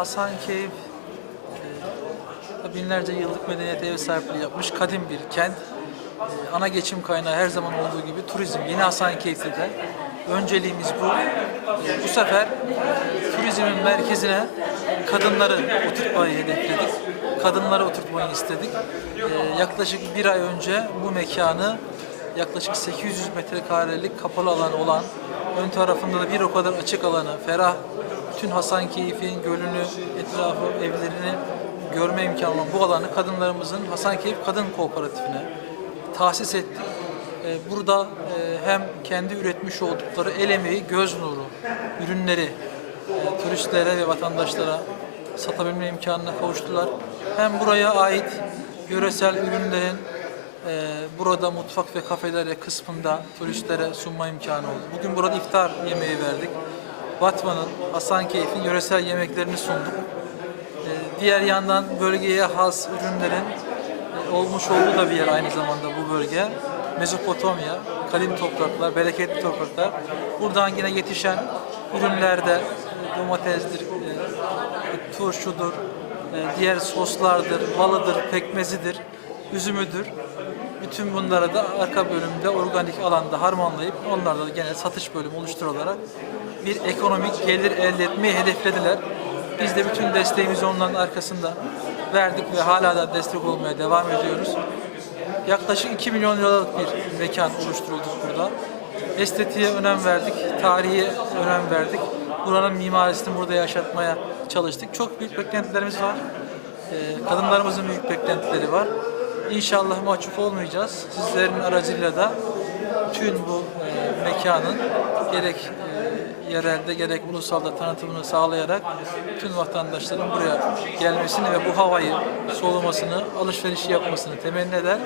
Hasankeyf e, binlerce yıllık medeniyete ev sahipliği yapmış kadim bir kent. E, Ana geçim kaynağı her zaman olduğu gibi turizm. Yeni Hasankeyf'te de önceliğimiz bu. E, Bu sefer turizmin merkezine kadınları oturtmayı hedefledik. Kadınları oturtmayı istedik. E, Yaklaşık bir ay önce bu mekanı yaklaşık 800 metrekarelik kapalı alan olan, ön tarafında da bir o kadar açık alanı, ferah, bütün Hasankeyf'in gölünü, etrafı, evlerini görme imkanı olan bu alanı kadınlarımızın Hasankeyf Kadın Kooperatifine tahsis ettik. Ee, Burada e, hem kendi üretmiş oldukları el emeği, göz nuru, ürünleri e, turistlere ve vatandaşlara satabilme imkanına kavuştular. Hem buraya ait yöresel ürünlerin ee, burada mutfak ve kafelere kısmında turistlere sunma imkanı oldu. Bugün burada iftar yemeği verdik. Batman'ın, Hasankeyf'in yöresel yemeklerini sunduk. Ee, diğer yandan bölgeye has ürünlerin e, olmuş olduğu da bir yer aynı zamanda bu bölge. Mezopotamya, kadim topraklar, bereketli topraklar. Buradan yine yetişen ürünlerde e, domatesdir, e, turşudur, e, diğer soslardır, balıdır, pekmezidir, üzümüdür. Bütün bunları da arka bölümde organik alanda harmanlayıp onlarda da gene satış bölümü oluşturularak bir ekonomik gelir elde etmeyi hedeflediler. Biz de bütün desteğimizi onların arkasında verdik ve hala da destek olmaya devam ediyoruz. Yaklaşık 2 milyon liralık bir mekan oluşturulduk burada. Estetiğe önem verdik, tarihe önem verdik. Buranın mimarisini burada yaşatmaya çalıştık. Çok büyük beklentilerimiz var. Ee, Kadınlarımızın büyük beklentileri var. İnşallah mahcup olmayacağız. Sizlerin aracıyla da tüm bu e, mekanın gerek e, yerelde gerek ulusalda tanıtımını sağlayarak tüm vatandaşların buraya gelmesini ve bu havayı solumasını, alışveriş yapmasını temenni eder.